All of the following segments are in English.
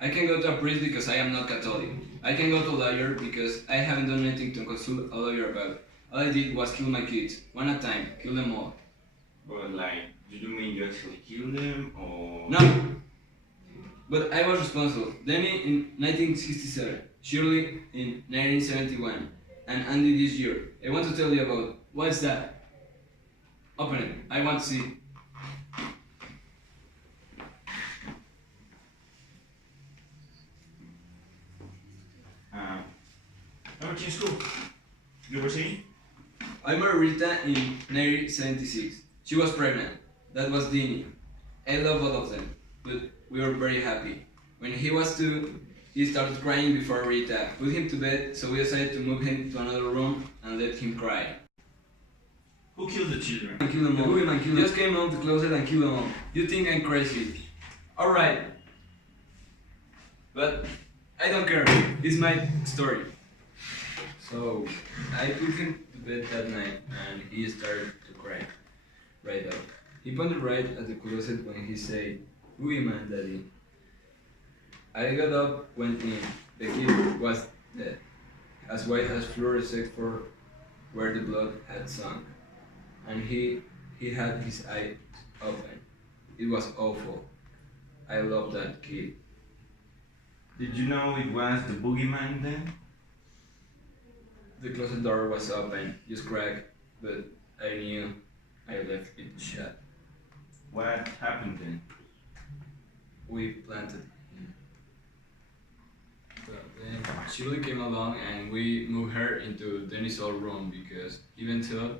I can go to a priest because I am not Catholic. I can go to a lawyer because I haven't done anything to consult a lawyer about. All I did was kill my kids, one at a time, kill them all. But like, do you mean you actually kill them or? No, but I was responsible. Danny in 1967, Shirley in 1971, and Andy this year. I want to tell you about what's that? Open it. I want to see. Everything's cool. You were saying? I married Rita in 1976. She was pregnant. That was Dini. I love all of them, but we were very happy. When he was 2, he started crying before Rita put him to bed, so we decided to move him to another room and let him cry. Who killed the children? And kill them all. Boogyman killed them. Just came out the closet and killed them all. You think I'm crazy? Alright. But I don't care. It's my story. So I put him to bed that night and he started to cry. Right out. He pointed right at the closet when he said, "Boogyman, Daddy." I got up, went in. The kid was dead, as white as flour except for where the blood had sunk. And he had his eyes open. It was awful. I love that kid. Did you know it was the boogeyman then? The closet door was open, just cracked, but I knew I left it shut. What happened then? We planted him. Well, then Shirley came along and we moved her into Dennis' old room because even though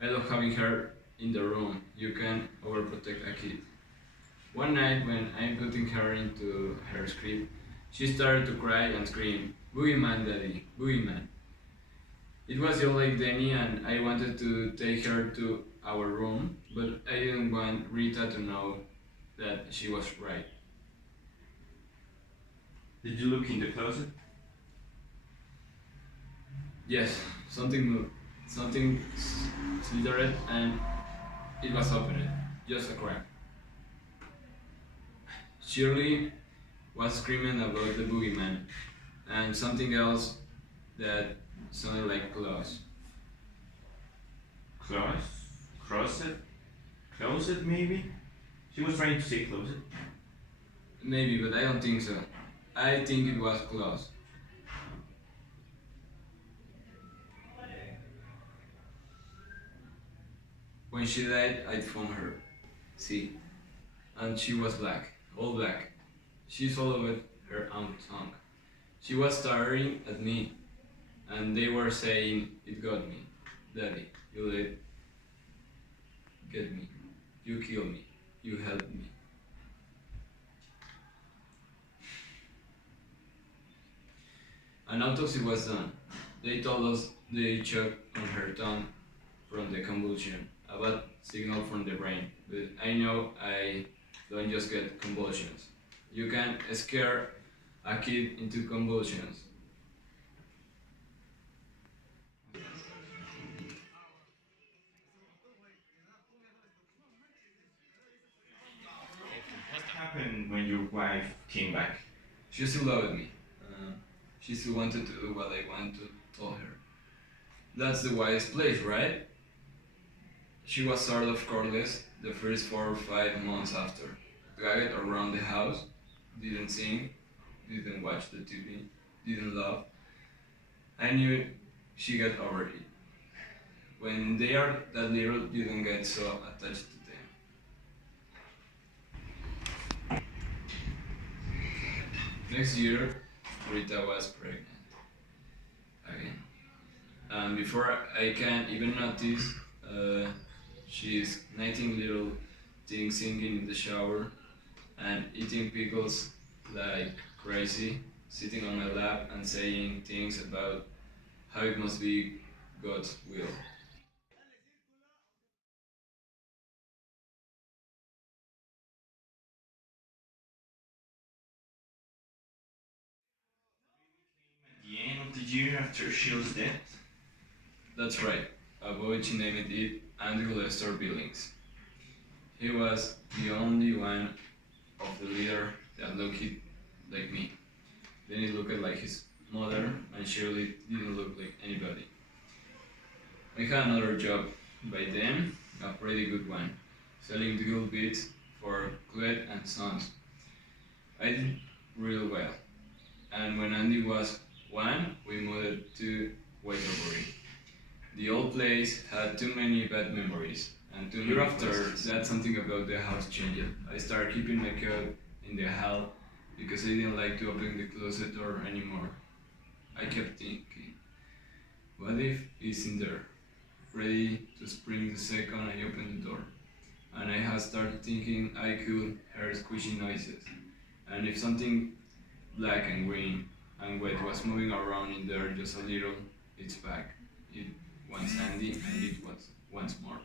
I love having her in the room, you can overprotect a kid. One night when I'm putting her into her crib, she started to cry and scream, "Boogeyman, Daddy, Boogeyman." It was just like Danny and I wanted to take her to our room, but I didn't want Rita to know that she was right. Did you look in the closet? Yes, something moved. Something slithered and it was opened. Just a crack. Shirley was screaming about the boogeyman and something else that sounded like claws. Closet? Closet maybe? She was trying to say closet. Maybe, but I don't think so. I think it was claws. When she died, I found her. See, and she was black, all black. She swallowed her own tongue. She was staring at me, and they were saying, "It got me. Daddy, you let get me. You killed me. You helped me." An autopsy was done. They told us they choked on her tongue from the convulsion, a bad signal from the brain. But I know I don't just get convulsions. You can scare a kid into convulsions. What happened when your wife came back? She still loved me. She still wanted to do what I wanted to tell her. That's the wise place, right? She was sort of careless the first 4 or 5 months after. Gagged around the house, didn't sing, didn't watch the TV, didn't laugh. I knew she got over it. When they are that little, you don't get so attached to them. Next year, Rita was pregnant again. And before I can even notice, she's 19 little things singing in the shower and eating pickles like crazy, sitting on my lap and saying things about how it must be God's will. At the end of the year after Shield's death? That's right, a boy she named it Andrew Lester Billings. He was the only one of the leader that looked like me. Then he looked like his mother, and Shirley didn't look like anybody. I had another job by then, a pretty good one, selling dual beats for Cled and Sons. I did real well, and when Andy was one, we moved to Waterbury. The old place had too many bad memories, and too many after that something about the house changed. I started keeping my coat in the hall because I didn't like to open the closet door anymore. I kept thinking, what if he's in there, ready to spring the second I opened the door? And I had started thinking I could hear squishy noises, and if something black and green and wet was moving around in there just a little, it's back. It wants Andy and it wants more.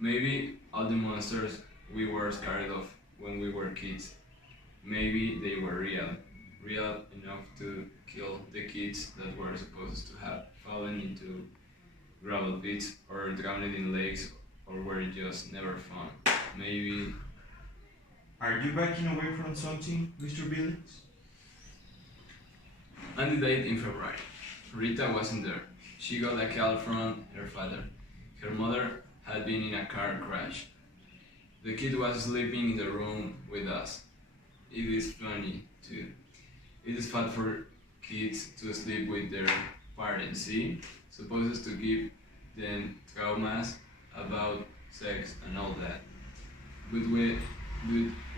Maybe all the monsters we were scared of when we were kids, maybe they were real enough to kill the kids that were supposed to have fallen into gravel pits or drowned in lakes or were just never found. Maybe. Are you backing away from something, Mr. Billings? Andy died in February. Rita wasn't there. She got a call from her father. Her mother had been in a car crash. The kid was sleeping in the room with us. It is funny, too. It is fun for kids to sleep with their parents, see? Supposed to give them traumas about sex and all that. But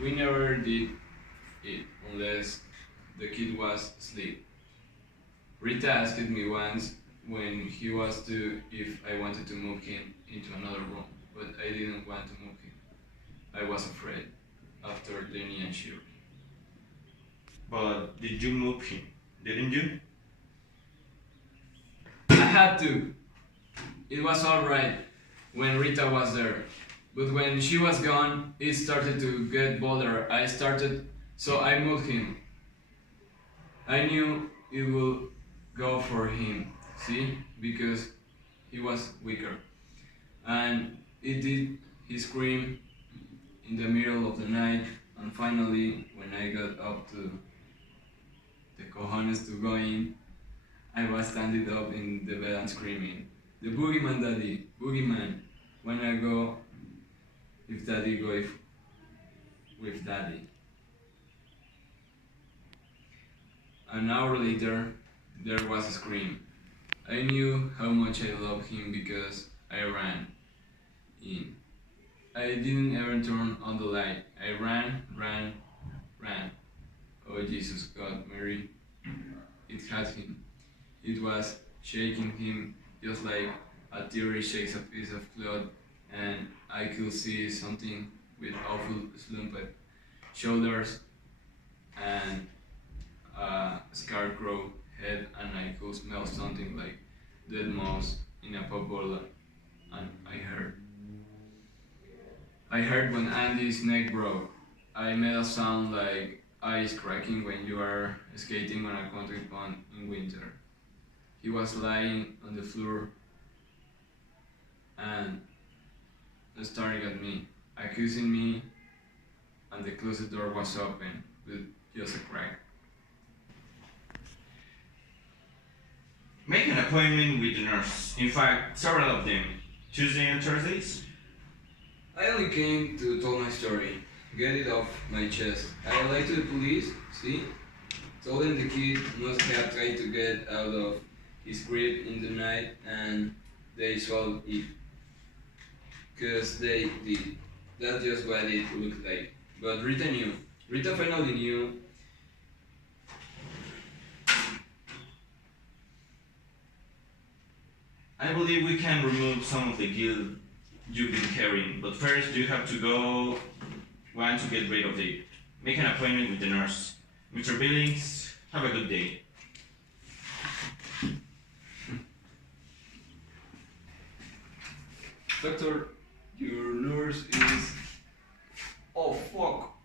we never did it unless the kid was asleep. Rita asked me once when he was two if I wanted to move him into another room, but I didn't want to move him. I was afraid after Lenny and Shirley. But did you move him? Didn't you? I had to. It was alright when Rita was there. But when she was gone, it started to get bolder. So I moved him. I knew it would go for him, see? Because he was weaker. And it did. He screamed in the middle of the night, and finally, when I got up to the cojones to go in, I was standing up in the bed and screaming, "The Boogyman, Daddy! Boogyman! When I go, if Daddy go with Daddy." An hour later, there was a scream. I knew how much I loved him because I ran in. I didn't even turn on the light. I ran. Oh Jesus God, Mary. It had him. It was shaking him just like a theory shakes a piece of cloth, and I could see something with awful slumped shoulders and a scarecrow head, and I could smell something like dead mouse in a pop bottle, and I heard when Andy's neck broke. I made a sound like ice cracking when you are skating on a country pond in winter. He was lying on the floor and staring at me, accusing me, and the closet door was open with just a crack. Make an appointment with the nurse. In fact, several of them. Tuesday and Thursdays? I only came to tell my story, get it off my chest. I lied to the police, see? Told them the kid must have tried to get out of his crib in the night and they solved it. Because they did. That's just what it looked like. But Rita knew. Rita finally knew. I believe we can remove some of the guilt you've been carrying, but first you have to go want to get rid of it. Make an appointment with the nurse. Mr. Billings, have a good day. Doctor, your nurse is. Oh fuck!